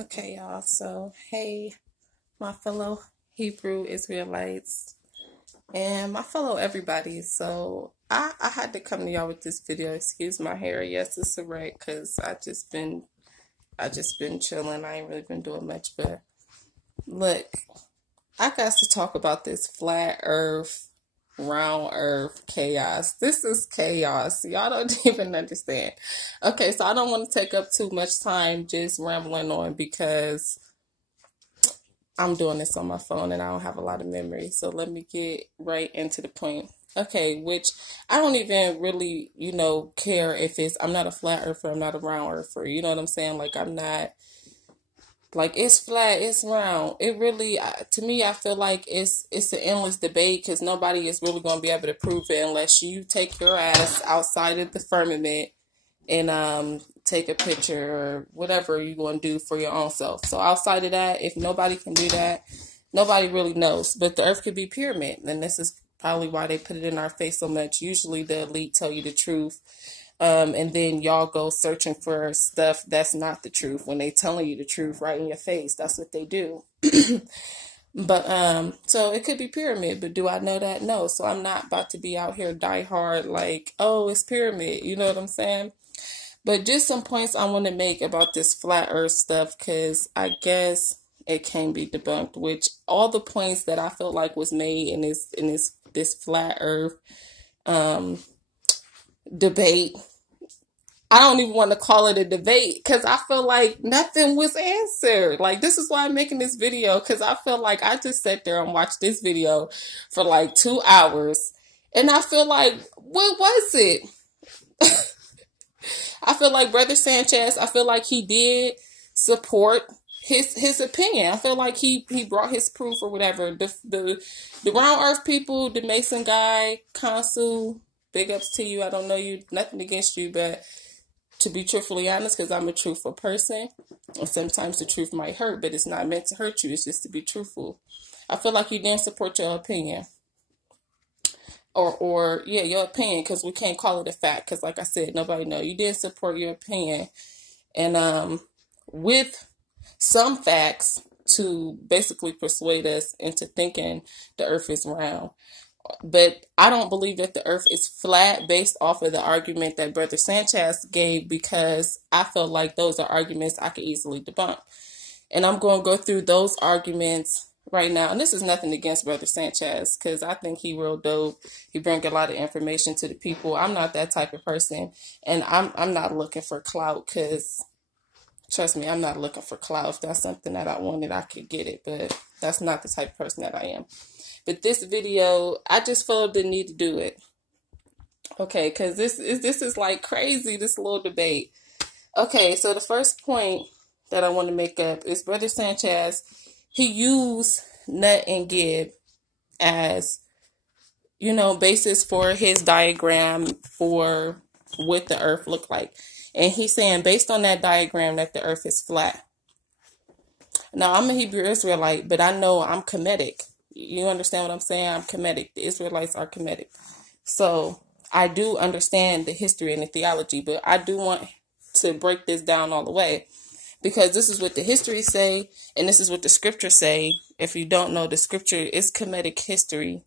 Okay, y'all. So, hey, my fellow Hebrew Israelites and my fellow everybody. So, I had to come to y'all with this video. Excuse my hair. Yes, it's a wreck because I just been chilling. I ain't really been doing much, but look, I got to talk about this flat Earth, round Earth chaos. This is chaos. Y'all don't even understand. Okay, so I don't want to take up too much time just rambling on because I'm doing this on my phone and I don't have a lot of memory. So let me get right into the point. Okay, which I don't even really, care if I'm not a flat earther, I'm not a round earther. You know what I'm saying? Like, I'm not, like, it's flat, it's round. It really, to me, I feel like it's an endless debate because nobody is really going to be able to prove it unless you take your ass outside of the firmament and take a picture or whatever you're going to do for your own self. So outside of that, if nobody can do that, nobody really knows. But the earth could be pyramid, and this is probably why they put it in our face so much. Usually the elite tell you the truth, and then y'all go searching for stuff that's not the truth when they telling you the truth right in your face. That's what they do. But so it could be pyramid, but do I know that? No. So I'm not about to be out here die hard like, oh, it's pyramid. You know what I'm saying? But just some points I want to make about this flat earth stuff because I guess it can be debunked, which all the points that I felt like was made in this flat earth debate, I don't even want to call it a debate because I feel like nothing was answered. Like, this is why I'm making this video, because I feel like I just sat there and watched this video for like 2 hours and I feel like, what was it? I feel like Brother Sanchez, I feel like he did support his opinion. I feel like he brought his proof or whatever. The round earth people, the Mason guy, khansu, big ups to you. I don't know you, nothing against you, but to be truthfully honest, because I'm a truthful person, and sometimes the truth might hurt, but it's not meant to hurt you. It's just to be truthful. I feel like you didn't support your opinion. Or yeah, your opinion, because we can't call it a fact, because like I said, nobody know. You did support your opinion, and with some facts to basically persuade us into thinking the earth is round. But I don't believe that the earth is flat based off of the argument that Brother Sanchez gave, because I feel like those are arguments I could easily debunk. And I'm going to go through those arguments right now. And this is nothing against Brother Sanchez, because I think he real dope. He bring a lot of information to the people. I'm not that type of person. And I'm not looking for clout, because trust me, I'm not looking for clout. If that's something that I wanted, I could get it. But that's not the type of person that I am. But this video, I just felt the need to do it. Okay, because this is like crazy, this little debate. Okay, so the first point that I want to make up is Brother Sanchez. He used nut and gib as, basis for his diagram for what the earth looked like. And he's saying based on that diagram that the earth is flat. Now, I'm a Hebrew Israelite, but I know I'm Kemetic. You understand what I'm saying? I'm Kemetic. The Israelites are Kemetic. So I do understand the history and the theology, but I do want to break this down all the way, because this is what the history say, and this is what the scriptures say. If you don't know, the scripture is Kemetic history.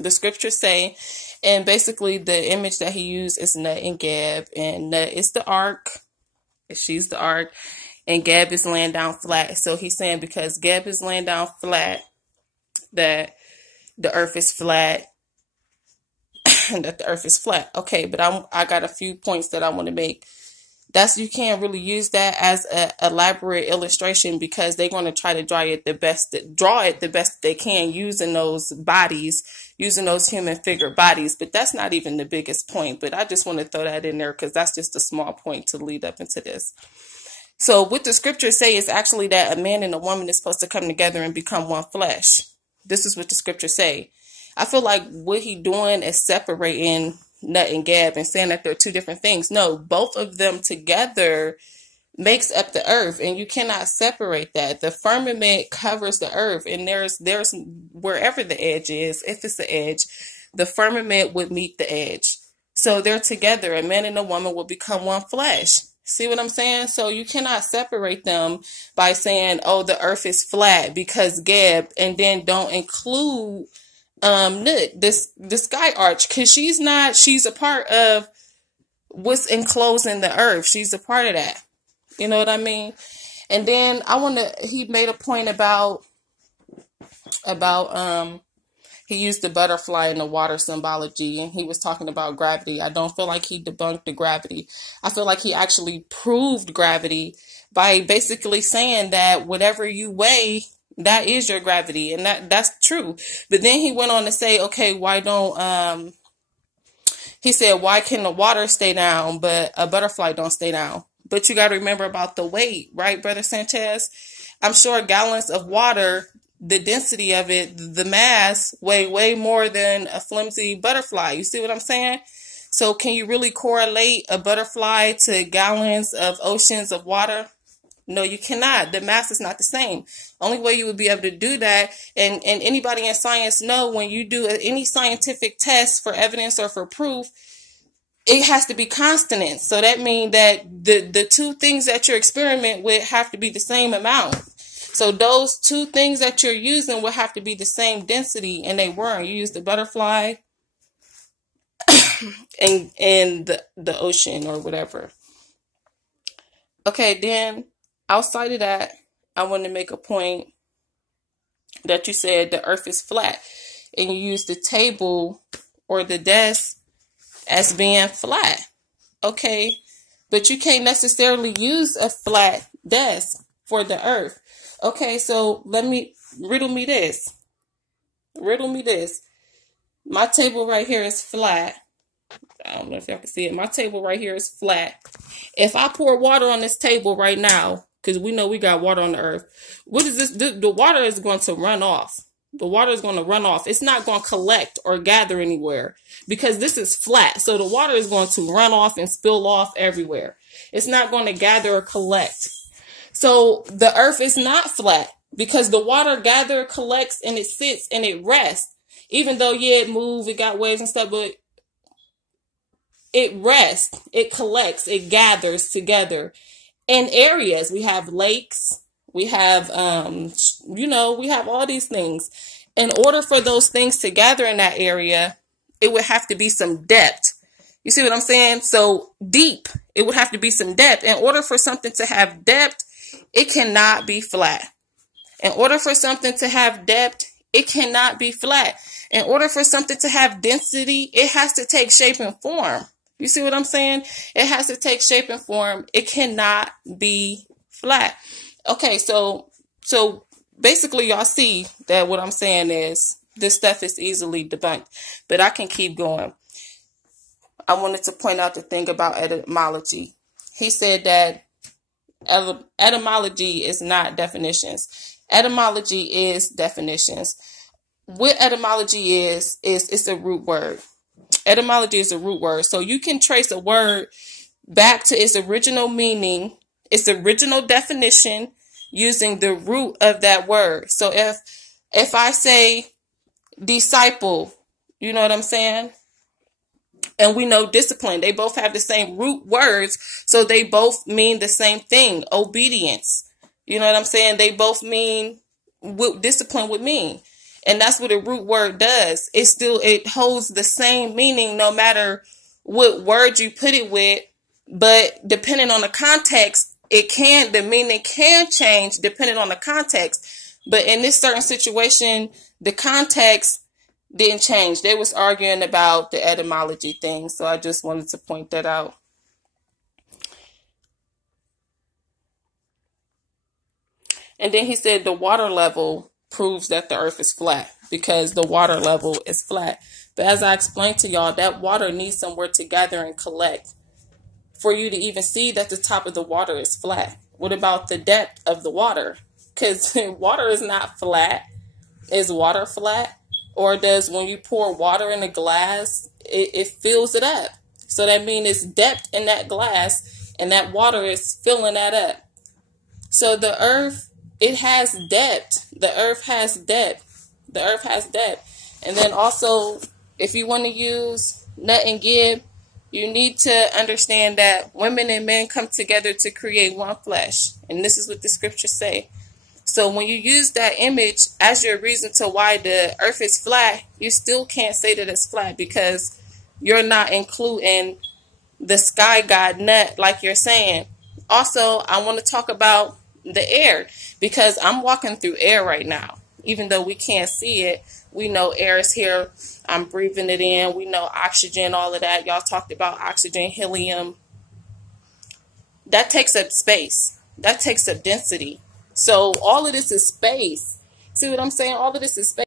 The scriptures say, and basically the image that he used is Nut and Gab, and Nut is the ark. She's the ark, and Gab is laying down flat. So he's saying because Gab is laying down flat, that the earth is flat, and that the earth is flat. Okay, but I got a few points that I want to make. You can't really use that as an elaborate illustration, because they're going to try to draw it the best they can, using those bodies, using those human figure bodies. But that's not even the biggest point. But I just want to throw that in there because that's just a small point to lead up into this. So what the scriptures say is actually that a man and a woman is supposed to come together and become one flesh. This is what the scriptures say. I feel like what he doing is separating Nut and Gab and saying that they're two different things. No, both of them together makes up the earth, and you cannot separate that. The firmament covers the earth, and there's wherever the edge is, if it's the edge, the firmament would meet the edge. So they're together. A man and a woman will become one flesh. See what I'm saying? So you cannot separate them by saying, oh, the earth is flat because Geb, and then don't include Nut, the sky arch, because she's a part of what's enclosing the earth. She's a part of that. You know what I mean? And then he made a point about he used the butterfly in the water symbology, and he was talking about gravity. I don't feel like he debunked the gravity. I feel like he actually proved gravity by basically saying that whatever you weigh, that is your gravity, and that's true. But then he went on to say, okay, he said, why can the water stay down, but a butterfly don't stay down? But you got to remember about the weight, right, Brother Sanchez? I'm sure gallons of water, the density of it, the mass, weigh way more than a flimsy butterfly. You see what I'm saying? So can you really correlate a butterfly to gallons of oceans of water? No, you cannot. The mass is not the same. Only way you would be able to do that, and anybody in science know, when you do any scientific test for evidence or for proof, it has to be consonant. So that means that the two things that you experiment with have to be the same amount. So those two things that you're using will have to be the same density, and they weren't. You used the butterfly and the ocean or whatever. Okay, then outside of that, I want to make a point that you said the earth is flat, and you used the table or the desk as being flat. Okay, but you can't necessarily use a flat desk for the earth. Okay, so riddle me this. My table right here is flat. I don't know if y'all can see it. My table right here is flat. If I pour water on this table right now, because we know we got water on the earth, what is this? The water is going to run off. The water is going to run off. It's not going to collect or gather anywhere because this is flat. So the water is going to run off and spill off everywhere. It's not going to gather or collect. So the earth is not flat because the water gathers, collects, and it sits and it rests. Even though, yeah, it moves, it got waves and stuff, but it rests, it collects, it gathers together. In areas, we have lakes, we have, we have all these things. In order for those things to gather in that area, it would have to be some depth. You see what I'm saying? So deep, it would have to be some depth. In order for something to have depth, it cannot be flat. In order for something to have depth, it cannot be flat. In order for something to have density, it has to take shape and form. You see what I'm saying? It has to take shape and form. It cannot be flat. Okay, so basically y'all see that what I'm saying is this stuff is easily debunked. But I can keep going. I wanted to point out the thing about etymology. He said that etymology is not definitions. Etymology is definitions. What etymology is it's a root word. Etymology is a root word. So you can trace a word back to its original meaning, its original definition, using the root of that word. So if I say disciple, you know what I'm saying? And we know discipline, they both have the same root words, so they both mean the same thing, obedience. You know what I'm saying? They both mean what discipline would mean. And that's what a root word does. It holds the same meaning no matter what word you put it with, but depending on the context, the meaning can change depending on the context. But in this certain situation, the context didn't change. They was arguing about the etymology thing. So I just wanted to point that out. And then he said the water level proves that the earth is flat because the water level is flat. But as I explained to y'all, that water needs somewhere to gather and collect for you to even see that the top of the water is flat. What about the depth of the water? Because water is not flat. Is water flat? Or does when you pour water in a glass, it fills it up? So that means it's depth in that glass and that water is filling that up. So the earth, it has depth. The earth has depth. The earth has depth. And then also, if you want to use Nut and Gib, You need to understand that women and men come together to create one flesh. And this is what the scriptures say. So when you use that image as your reason to why the earth is flat, you still can't say that it's flat because you're not including the sky god nut like you're saying. Also, I want to talk about the air because I'm walking through air right now. Even though we can't see it, we know air is here. I'm breathing it in. We know oxygen, all of that. Y'all talked about oxygen, helium. That takes up space. That takes up density. So all of this is space. See what I'm saying? All of this is space.